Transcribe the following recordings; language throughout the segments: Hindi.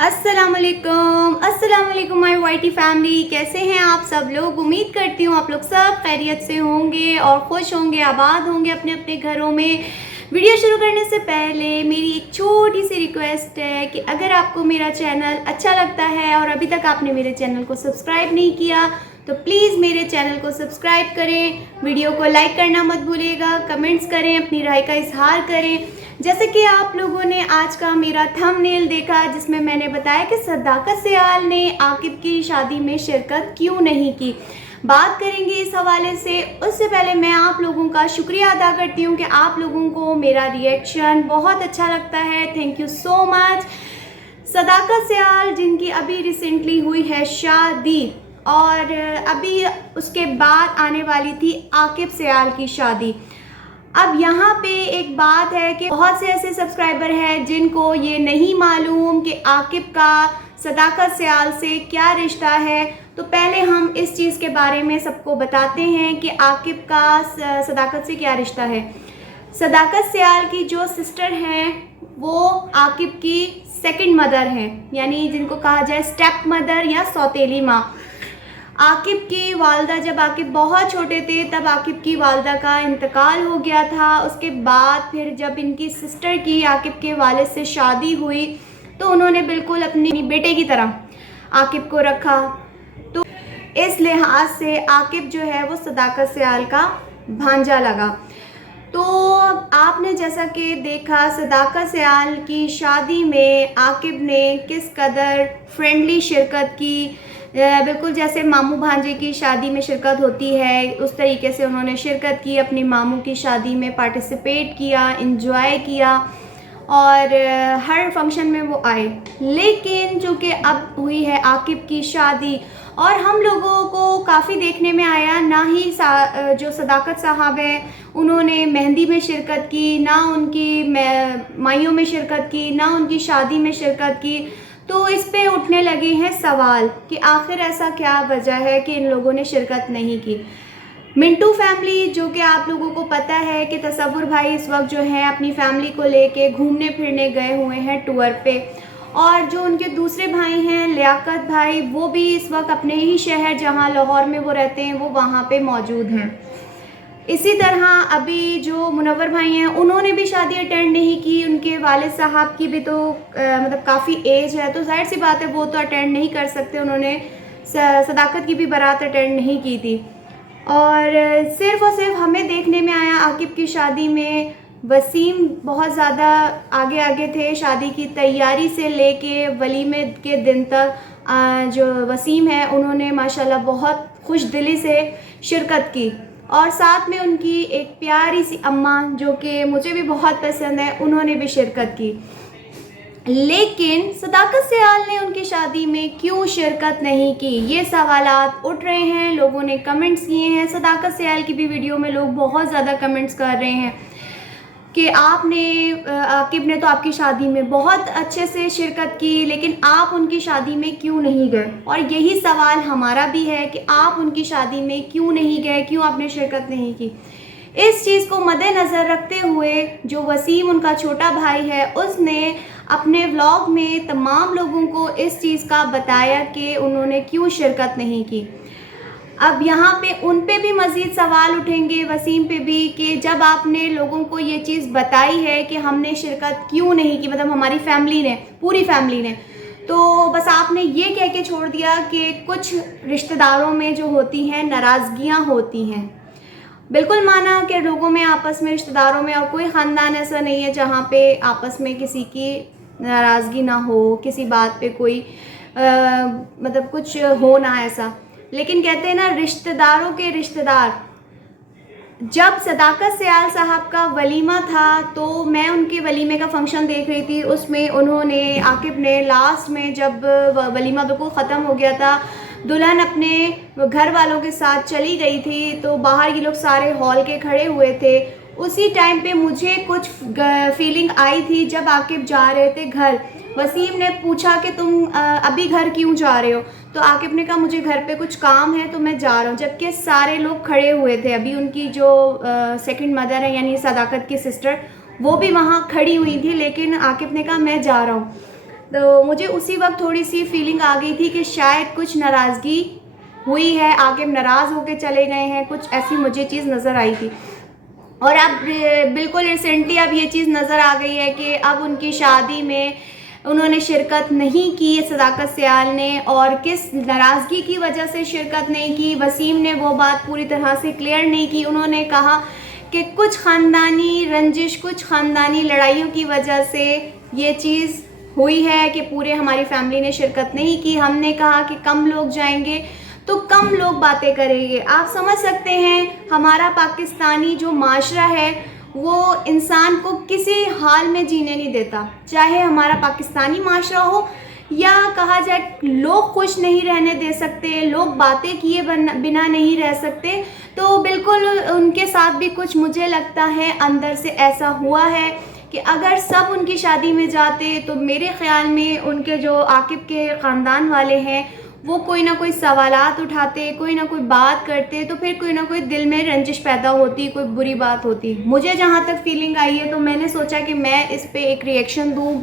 अस्सलाम वालेकुम माय वाईटी फैमिली। कैसे हैं आप सब लोग? उम्मीद करती हूँ आप लोग सब खैरियत से होंगे और खुश होंगे, आबाद होंगे अपने अपने घरों में। वीडियो शुरू करने से पहले मेरी एक छोटी सी रिक्वेस्ट है कि अगर आपको मेरा चैनल अच्छा लगता है और अभी तक आपने मेरे चैनल को सब्सक्राइब नहीं किया तो प्लीज़ मेरे चैनल को सब्सक्राइब करें, वीडियो को लाइक करना मत भूलिएगा, कमेंट्स करें, अपनी राय का इजहार करें। जैसे कि आप लोगों ने आज का मेरा थंबनेल देखा जिसमें मैंने बताया कि सदाकत सियाल ने आकिब की शादी में शिरकत क्यों नहीं की, बात करेंगे इस हवाले से। उससे पहले मैं आप लोगों का शुक्रिया अदा करती हूँ कि आप लोगों को मेरा रिएक्शन बहुत अच्छा लगता है। Thank you so much. Sadaqat Sial जिनकी अभी रिसेंटली हुई है शादी और अभी उसके बाद आने वाली थी आकिब सियाल की शादी। अब यहाँ पे एक बात है कि बहुत से ऐसे सब्सक्राइबर हैं जिनको ये नहीं मालूम कि आकिब का सदाकत सियाल से क्या रिश्ता है। तो पहले हम इस चीज़ के बारे में सबको बताते हैं कि आकिब का सदाकत से क्या रिश्ता है। सदाकत सियाल की जो सिस्टर हैं वो आकिब की सेकंड मदर हैं, यानी जिनको कहा जाए स्टेप मदर या सौतेली माँ। आकिब की वालदा, जब आकिब बहुत छोटे थे तब आकिब की वालदा का इंतकाल हो गया था। उसके बाद फिर जब इनकी सिस्टर की आकिब के वालिद से शादी हुई तो उन्होंने बिल्कुल अपनी बेटे की तरह आकिब को रखा। तो इस लिहाज से आकिब जो है वो सदाकत सियाल का भांजा लगा। तो आपने जैसा कि देखा सदाकत सियाल की शादी में आकिब ने किस कदर फ्रेंडली शिरकत की, बिल्कुल जैसे मामू भांजे की शादी में शिरकत होती है उस तरीके से उन्होंने शिरकत की, अपनी मामू की शादी में पार्टिसिपेट किया, एंजॉय किया और हर फंक्शन में वो आए। लेकिन चूँकि अब हुई है आकिब की शादी और हम लोगों को काफ़ी देखने में आया, ना ही जो सदाकत साहब हैं उन्होंने मेहंदी में शिरकत की, ना उनकी माइयों में शिरकत की, ना उनकी शादी में शिरकत की। तो इस पे उठने लगे हैं सवाल कि आखिर ऐसा क्या वजह है कि इन लोगों ने शिरकत नहीं की। मिंटू फैमिली, जो कि आप लोगों को पता है कि तसव्वुर भाई इस वक्त जो है अपनी फैमिली को लेके घूमने फिरने गए हुए हैं टूर पे, और जो उनके दूसरे भाई हैं लियाकत भाई वो भी इस वक्त अपने ही शहर जहां लाहौर में वो रहते हैं वो वहां पे मौजूद हैं। इसी तरह अभी जो मुनव्वर भाई हैं उन्होंने भी शादी अटेंड नहीं की। उनके वालिद साहब की भी तो मतलब काफ़ी एज है, तो जाहिर सी बात है वो तो अटेंड नहीं कर सकते। उन्होंने सदाकत की भी बारात अटेंड नहीं की थी। और सिर्फ़ और सिर्फ हमें देखने में आया आकिब की शादी में वसीम बहुत ज़्यादा आगे आगे थे, शादी की तैयारी से लेके वलीमे के दिन तक। जो वसीम है उन्होंने माशाल्लाह बहुत खुश दिली से शिरकत की और साथ में उनकी एक प्यारी सी अम्मा जो कि मुझे भी बहुत पसंद है उन्होंने भी शिरकत की। लेकिन सदाकत सियाल ने उनकी शादी में क्यों शिरकत नहीं की, ये सवालात उठ रहे हैं, लोगों ने कमेंट्स किए हैं। सदाकत सियाल की भी वीडियो में लोग बहुत ज़्यादा कमेंट्स कर रहे हैं कि आकिब ने तो आपकी शादी में बहुत अच्छे से शिरकत की लेकिन आप उनकी शादी में क्यों नहीं गए। और यही सवाल हमारा भी है कि आप उनकी शादी में क्यों नहीं गए, क्यों आपने शिरकत नहीं की। इस चीज़ को मद्देनज़र रखते हुए जो वसीम उनका छोटा भाई है उसने अपने व्लॉग में तमाम लोगों को इस चीज़ का बताया कि उन्होंने क्यों शिरकत नहीं की। अब यहाँ पे उन पे भी मज़ीद सवाल उठेंगे, वसीम पे भी, कि जब आपने लोगों को ये चीज़ बताई है कि हमने शिरकत क्यों नहीं की, मतलब हमारी फैमिली ने, पूरी फैमिली ने, तो बस आपने ये कह के छोड़ दिया कि कुछ रिश्तेदारों में जो होती हैं नाराज़गियाँ होती हैं। बिल्कुल माना कि लोगों में आपस में, रिश्तेदारों में, और कोई ख़ानदान ऐसा नहीं है जहाँ पे आपस में किसी की नाराज़गी ना हो, किसी बात पे कोई मतलब कुछ हो ना ऐसा। लेकिन कहते हैं ना रिश्तेदारों के रिश्तेदार। जब सदाकत सियाल साहब का वलीमा था तो मैं उनके वलीमे का फ़ंक्शन देख रही थी, उसमें उन्होंने आकिब ने लास्ट में जब वलीमा बिल्कुल ख़त्म हो गया था, दुल्हन अपने घर वालों के साथ चली गई थी तो बाहर ये लोग सारे हॉल के खड़े हुए थे। उसी टाइम पे मुझे कुछ फीलिंग आई थी जब आकिब जा रहे थे घर। वसीम ने पूछा कि तुम अभी घर क्यों जा रहे हो, तो आकिब ने कहा मुझे घर पे कुछ काम है तो मैं जा रहा हूँ, जबकि सारे लोग खड़े हुए थे। अभी उनकी जो सेकंड मदर है यानी सदाकत की सिस्टर वो भी वहाँ खड़ी हुई थी, लेकिन आकिब ने कहा मैं जा रहा हूँ। तो मुझे उसी वक्त थोड़ी सी फीलिंग आ गई थी कि शायद कुछ नाराज़गी हुई है, आकिब नाराज़ होकर चले गए हैं, कुछ ऐसी मुझे चीज़ नज़र आई थी। और अब बिल्कुल रिसेंटली अब ये चीज़ नज़र आ गई है कि अब उनकी शादी में उन्होंने शिरकत नहीं की सदाकत सियाल ने, और किस नाराज़गी की वजह से शिरकत नहीं की। वसीम ने वो बात पूरी तरह से क्लियर नहीं की। उन्होंने कहा कि कुछ ख़ानदानी रंजिश, कुछ ख़ानदानी लड़ाइयों की वजह से ये चीज़ हुई है कि पूरे हमारी फैमिली ने शिरकत नहीं की। हमने कहा कि कम लोग जाएंगे तो कम लोग बातें करेंगे। आप समझ सकते हैं हमारा पाकिस्तानी जो माशरा है वो इंसान को किसी हाल में जीने नहीं देता, चाहे हमारा पाकिस्तानी माशरा हो या कहा जाए लोग खुश नहीं रहने दे सकते, लोग बातें किए बिना नहीं रह सकते। तो बिल्कुल उनके साथ भी कुछ मुझे लगता है अंदर से ऐसा हुआ है कि अगर सब उनकी शादी में जाते तो मेरे ख़्याल में उनके जो आकिब के ख़ानदान वाले हैं वो कोई ना कोई सवालात उठाते, कोई ना कोई बात करते, तो फिर कोई ना कोई दिल में रंजिश पैदा होती, कोई बुरी बात होती। मुझे जहाँ तक फीलिंग आई है तो मैंने सोचा कि मैं इस पे एक रिएक्शन दूँ,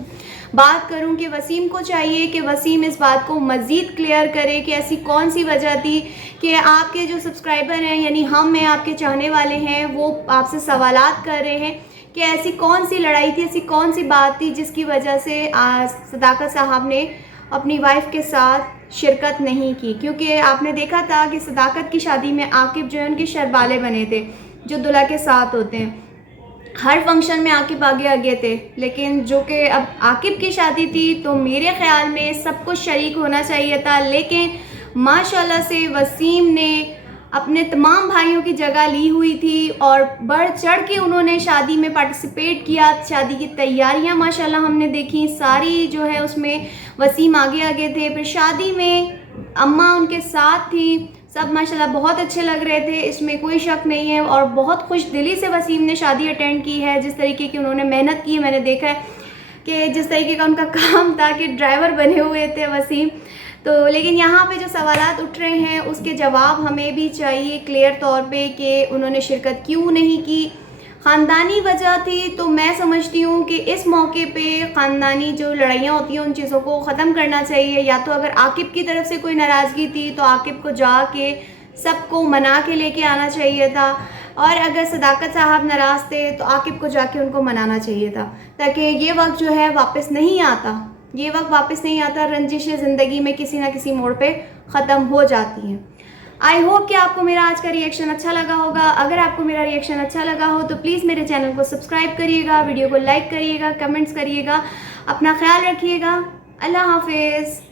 बात करूं कि वसीम को चाहिए कि वसीम इस बात को मज़ीद क्लियर करे कि ऐसी कौन सी वजह थी कि आपके जो सब्सक्राइबर हैं यानी हम हैं, आपके चाहने वाले हैं, वो आपसे सवालात कर रहे हैं कि ऐसी कौन सी लड़ाई थी, ऐसी कौन सी बात थी जिसकी वजह से सदाकत साहब ने अपनी वाइफ के साथ शिरकत नहीं की। क्योंकि आपने देखा था कि सदाकत की शादी में आकिब जो है उनके शरबाले बने थे जो दुल्हा के साथ होते हैं, हर फंक्शन में आकिब आगे आगे थे। लेकिन जो कि अब आकिब की शादी थी तो मेरे ख़्याल में सब कुछ शरीक होना चाहिए था, लेकिन माशाल्लाह से वसीम ने अपने तमाम भाइयों की जगह ली हुई थी और बढ़ चढ़ के उन्होंने शादी में पार्टिसिपेट किया। शादी की तैयारियां माशाल्लाह हमने देखी सारी, जो है उसमें वसीम आगे आगे थे। फिर शादी में अम्मा उनके साथ थी, सब माशाल्लाह बहुत अच्छे लग रहे थे, इसमें कोई शक नहीं है। और बहुत खुश दिली से वसीम ने शादी अटेंड की है, जिस तरीके की उन्होंने मेहनत की है मैंने देखा है कि जिस तरीके का उनका काम था कि ड्राइवर बने हुए थे वसीम। तो लेकिन यहाँ पे जो सवालात उठ रहे हैं उसके जवाब हमें भी चाहिए क्लियर तौर पे कि उन्होंने शिरकत क्यों नहीं की। ख़ानदानी वजह थी तो मैं समझती हूँ कि इस मौके पे ख़ानदानी जो लड़ाइयाँ होती हैं उन चीज़ों को ख़त्म करना चाहिए। या तो अगर आकिब की तरफ से कोई नाराज़गी थी तो आकिब को जाके सबको मना के लेके आना चाहिए था, और अगर सदाकत साहब नाराज़ थे तो आकिब को जाके उनको मनाना चाहिए था, ताकि ये वक्त जो है वापस नहीं आता, ये वक्त वापस नहीं आता। रंजिशें ज़िंदगी में किसी ना किसी मोड़ पे ख़त्म हो जाती हैं। आई होप कि आपको मेरा आज का रिएक्शन अच्छा लगा होगा। अगर आपको मेरा रिएक्शन अच्छा लगा हो तो प्लीज़ मेरे चैनल को सब्सक्राइब करिएगा, वीडियो को लाइक करिएगा, कमेंट्स करिएगा, अपना ख्याल रखिएगा। अल्लाह हाफिज़।